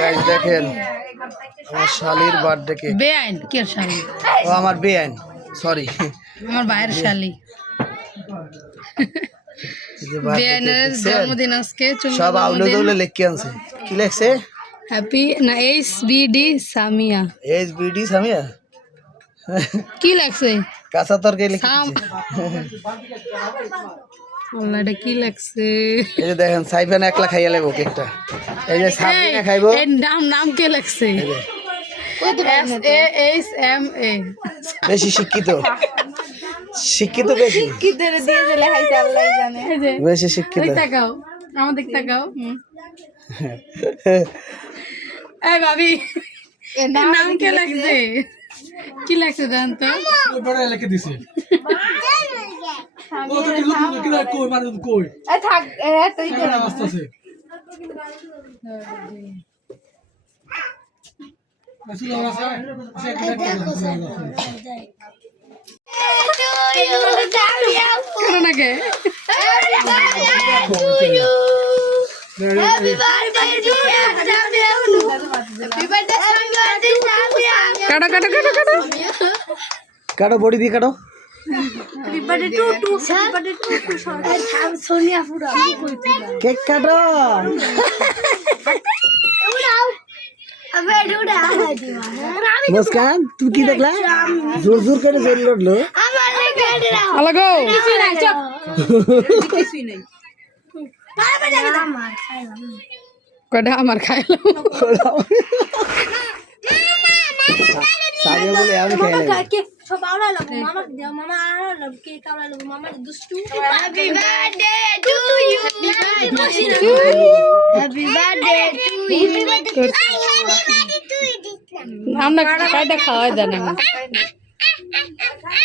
Guys দেখেন আমার শালির বার্থডে কেক। বেআইন কি আর শালি? ও আমার বেআইন, সরি আমার ভাইয়ের শালি। বেআইনের জন্মদিন আজকে। সব আউলে দৌলে লিখে আনছে। কি লেখছে? হ্যাপি না এইচবিডি সামিয়া। এইচবিডি সামিয়া কি লাগছে? কাঁচা তরকারি লিখে আল্লাহ এটা কি লাগছে? এই যে দেখেন সাইফান একলা খাইয়া লেবো কেকটা। এই যে সাবিনা খাইবো। এই নাম কে লাগছে? SAHMA। বেশি শিক্ষিত বেশি বেশি শিক্ষিত। তাকাও আমাদের তাকাও। এই ভাবি নাম কে লাগছে? কি লাগছে জান তো? বড় লিখে দিছে ও তো কি লোক কি কই মানে কই এ থাক এ তুই কেমন অবস্থা আছে আসলে আছে করো না কে? কাটো কাটো কাটো কাটো কাটো বডি দিয়ে কাটো। কেক কাটো। মুস্কান তুমি কি দেখলা? জোর জোর করে জোর লড়লো। আলাগো কটা আমার খাইলো। সাবিয়া বলে আমি খাইলাম। সব আওড়া লাগবো মামা দাও মামা আওড়া লাগবো কেক আওড়া লাগবো মামা দুষ্টু happy birthday to you happy birthday to you আমরা কাটা খাওয়াই দেন না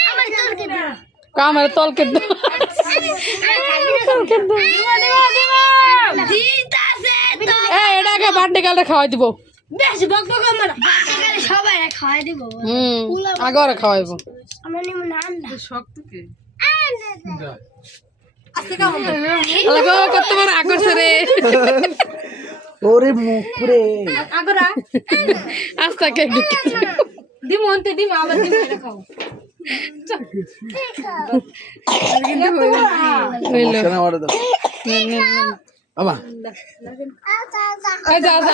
আমার তোরকে দাও কামের তলকে দাও তলকে দাও। জিতাছে তো এই এটাকে বার্থডে কালটা খাওয়াই দিব। বেশি বক বক আমার বাচ্চাকে সবাই খাওয়াই দিব আগে ওরা খাওয়াইবো। আমার নিম নাম না শক্ত কি দা আজকে কেমন আলাগো কত বড় আকর্ষে রে। ওরে মুখ রে আগরা আস্তা কেক দিকে দিম অন্তে দিম আবার দিম এটা খাও হইলো কেন আমারে দাও বাবা। এই যা যা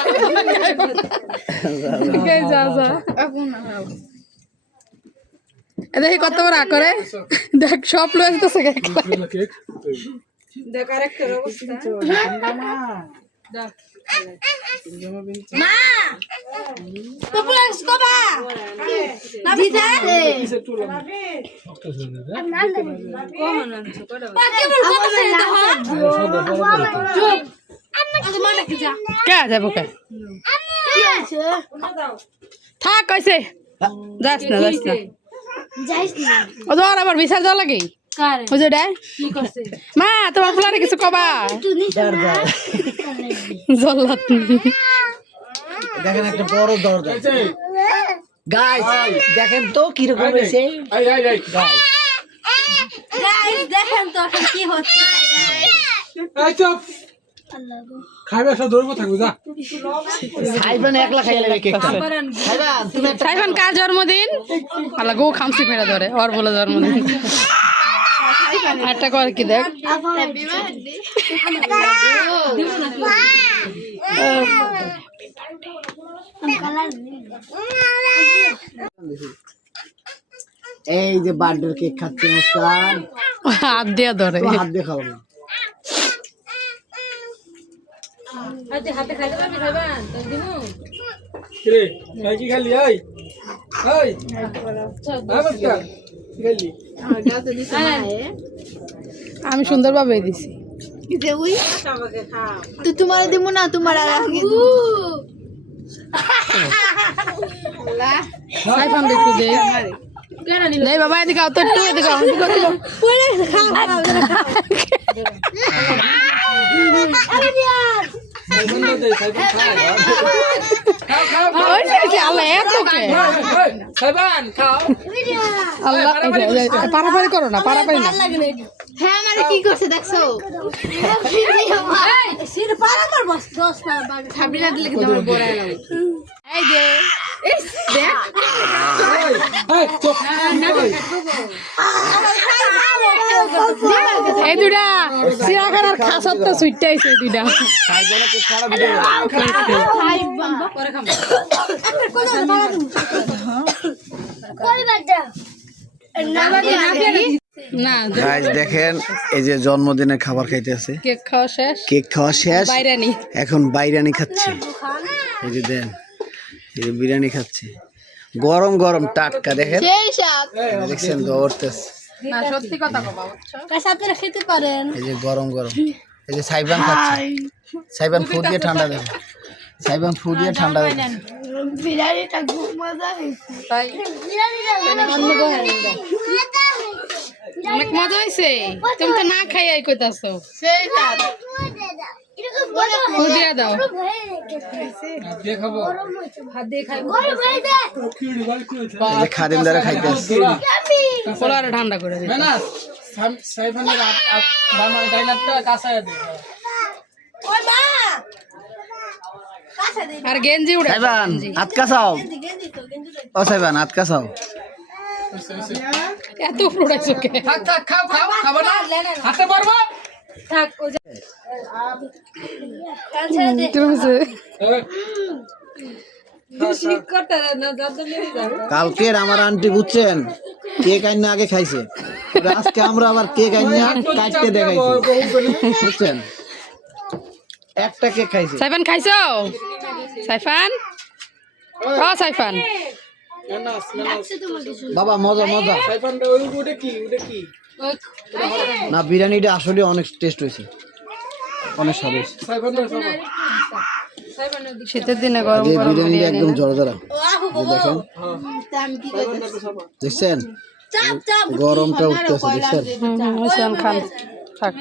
এই যা যা এ দেখি কত বড় করে দেখ সব লোক আসতেছে কেক কেক দেখ আরেকটা অবস্থা মা পপুলার স্কোবা না দিদা কিসে টুলো শক্ত শুনে দে কোন আনছো কড়া পাকে বল কত সে চুপ আজ মানে কি যা কে যাবো কে কি আছে থাক কইছে যাস না যাইস না ও তো আর আবার বিচার যাওয়া লাগে কারে বুঝে রে কি করছে মা তোমার ফুলারে কিছু কবা তুই নিচে না জল্লাত দেখেন একটা বড় দরজা। গাইস দেখেন তো কি রকম হইছে। আই আই আই গাইস দেখেন তো এখন কি হচ্ছে এই চুপ খাইবে সব ধরবো থাকবো যা সাইফান একলা খাইয়া লেবে কেকটা। সাইফান তুমি সাইফান কার জন্মদিন আলা গো খামসি ফেরা ধরে ওর বলে জন্মদিন একটা করে কি দেখ হ্যাপি এই যে বার্থডে কেক খাচ্ছে মুস্কান। হাত দিয়ে ধরে হাত দিয়ে খাও না। হাতে খাইতে পারবি খাইবান তো দিমু রে এই কি খালি এই এই নমস্কার খালি আমি সুন্দরভাবে দিছি তো তোমার দিমু না তোমার আর সাইফান একটু দে নাই বাবা এদিকে আও তো একটু এদিকে আও বন্ধ দে সাইবান খাই ওই যে আল্লাহ এত কে সাইবান খাও আল্লাহ পারাপারি করো না পারাপারি না হ্যাঁ আমারে কি করছে দেখছো সির পারা মার বস 10 না 12 ছাবড়িলা দিলে কিন্তু আমার বড় এলাম এই যে ইস দেখ এই চুপ এই দুইটা সিরাখানার খাসাত তো সুইটাইছে দুইটা সাইজনে কে খারাপ ভিডিও পরে খাবো কই বাজা না গাইস দেখেন এই যে জন্মদিনের খাবার খাইতেছে কেক খাওয়া শেষ কেক খাওয়া শেষ বাইরানি এখন বাইরানি খাচ্ছে এই যে দেন এই যে বিরিয়ানি খাচ্ছে গরম গরম টাটকা দেখেন সেই সাপ দেখছেন দৌড়তেছে না সত্যি কথা কবা বুঝছো কাছে আপনারা খেতে পারেন এই যে গরম গরম এই যে সাইবান খাচ্ছে সাইবান ফুড দিয়ে ঠান্ডা দেবে সাইবান ফুড দিয়ে ঠান্ডা দেবে বিরিয়ানিটা খুব মজা হয়েছে তাই বিরিয়ানিটা অনেক মজা হইছে তুমি তো না খাই আই কইতাছো সেই সাপ খুদিয়া দাও দেখাবো ভাত দিয়ে খাই কি রিভাইভ করেছে এই যে খাদিম দ্বারা খাইতেছে পোলারে ঠান্ডা করে দিই না সাইফানের বামার ডাইনারটা কাঁসায় দে ওই মা কাছে দে আর গেঞ্জি উড়ে সাইবান আটকা চাও গেঞ্জি তো ও সাইবান আটকা চাও এত উড়াইছো কে থাক থাক খাও খাও খাবো না হাতে পারবো থাক ও কাছে দে কি হইছে কালকের আমার আন্টি বুঝছেন কেক আইনা আগে খাইছে আজকে আমরা আবার কেক আইনা কাটতে দেখাইছি বুঝছেন একটা কেক খাইছে সাইফান খাইছো সাইফান ও সাইফান বাবা মজা মজা সাইফানটা ওটা কি না বিরিয়ানিটা আসলে অনেক টেস্ট হয়েছে অনেক স্বাদ হয়েছে সাইফানটা সবাই শীতের দিনে গরম যে গরম বিরিয়ানিটা একদম জড়জড়া দেখেন দেখছেন চাপ চাপ গরমটা উঠতেছে দেখছেন মুসলমান খান থাক